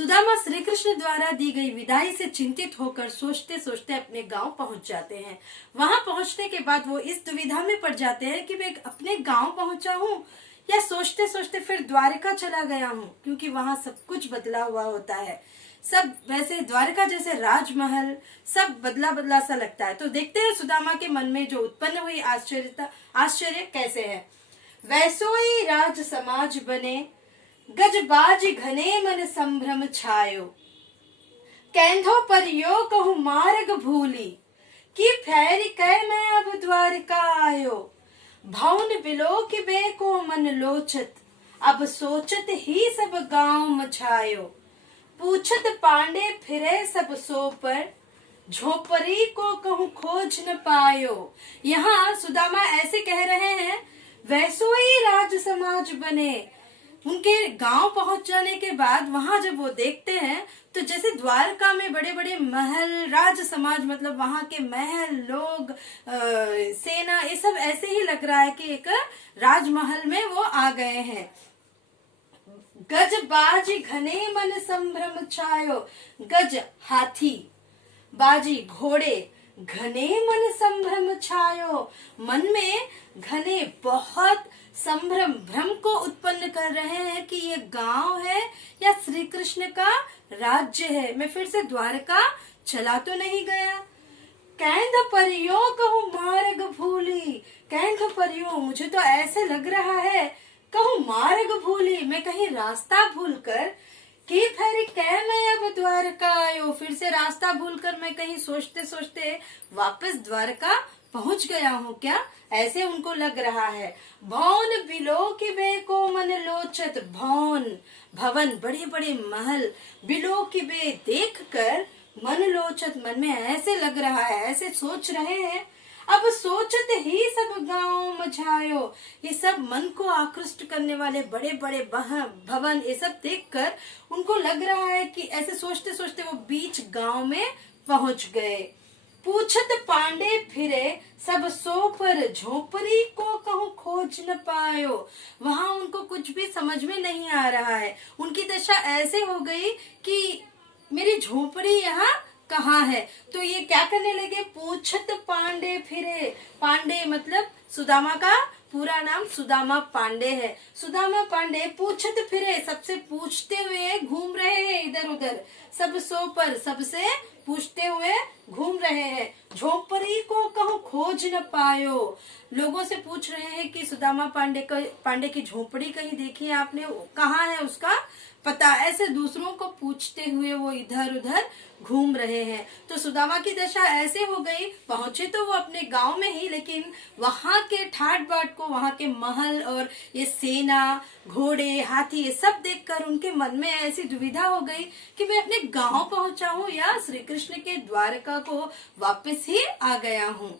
सुदामा श्री कृष्ण द्वारा दी गई विदाई से चिंतित होकर सोचते सोचते अपने गांव पहुंच जाते हैं। वहां पहुंचने के बाद वो इस दुविधा में पड़ जाते हैं कि मैं अपने गांव पहुंचा हूँ या सोचते सोचते फिर द्वारका चला गया हूँ, क्योंकि वहां सब कुछ बदला हुआ होता है। सब वैसे द्वारका जैसे राजमहल सब बदला बदला सा लगता है। तो देखते हैं सुदामा के मन में जो उत्पन्न हुई आश्चर्य कैसे है। वैसोई राज समाज बने, गजबाज घने मन संभ्रम छायो। कैंधो पर यो कहूँ मार्ग भूली, कि फेरी कह मैं अब द्वारका आयो। भवन बिलो की बे को मन लोचत, अब सोचत ही सब गांव मछायो। पूछत पांडे फिरे सब सो पर, झोपड़ी को कहूँ खोज न पायो। यहाँ सुदामा ऐसे कह रहे हैं, वैसोई राज समाज बने। उनके गांव पहुंच जाने के बाद वहां जब वो देखते हैं तो जैसे द्वारका में बड़े बड़े महल, राज समाज मतलब वहां के महल, लोग, सेना, ये सब ऐसे ही लग रहा है कि एक राजमहल में वो आ गए हैं। गज बाजी घने मन संभ्रम छायो। गज हाथी, बाजी घोड़े, घने मन संभ्रम छायो। मन में घने बहुत संभ्रम, भ्रम को उत्पन्न कर रहे हैं कि ये गांव है या श्री कृष्ण का राज्य है, मैं फिर से द्वारका चला तो नहीं गया। कैंध परियो कहूँ मार्ग भूली। कैंध परियो, मुझे तो ऐसे लग रहा है कहूँ मार्ग भूली, मैं कहीं रास्ता भूलकर, कि फिर कह मैं अब द्वारका आयो, फिर से रास्ता भूलकर मैं कहीं सोचते सोचते वापस द्वारका पहुंच गया हूँ क्या, ऐसे उनको लग रहा है। भवन बिलो की बे को मन लोचत। भवन, भवन, बड़े बड़े महल, बिलो की बे देख कर मन लोचत, मन में ऐसे लग रहा है, ऐसे सोच रहे हैं। अब सोचत ही सब गांव मझायो। ये सब मन को आकृष्ट करने वाले बड़े बड़े भवन, ये सब देखकर उनको लग रहा है कि ऐसे सोचते सोचते वो बीच गांव में पहुंच गए। पूछत पांडे फिरे सब सो पर, झोपड़ी को कहूँ खोज न पायो। वहां उनको कुछ भी समझ में नहीं आ रहा है। उनकी दशा ऐसे हो गई कि मेरी झोपड़ी यहाँ कहाँ है। तो ये क्या करने लगे, पूछत पांडे फिरे। पांडे मतलब सुदामा का पूरा नाम सुदामा पांडे है। सुदामा पांडे पूछत फिरे, सबसे पूछते हुए घूम रहे हैं इधर उधर, सब सो पर, सबसे पूछते हुए घूम रहे हैं। झोपड़ी को कहूँ खोज न पायो, लोगों से पूछ रहे हैं कि सुदामा पांडे की झोपड़ी कहीं देखी है आपने, कहाँ है उसका पता, ऐसे दूसरों को पूछते हुए वो इधर उधर घूम रहे हैं। तो सुदामा की दशा ऐसे हो गई, पहुंचे तो वो अपने गांव में ही, लेकिन वहां के ठाट बाट को, वहां के महल और ये सेना, घोड़े, हाथी, ये सब देखकर उनके मन में ऐसी दुविधा हो गई कि मैं अपने गांव पहुंचा हूँ या श्री कृष्ण के द्वारका को वापस ही आ गया हूँ।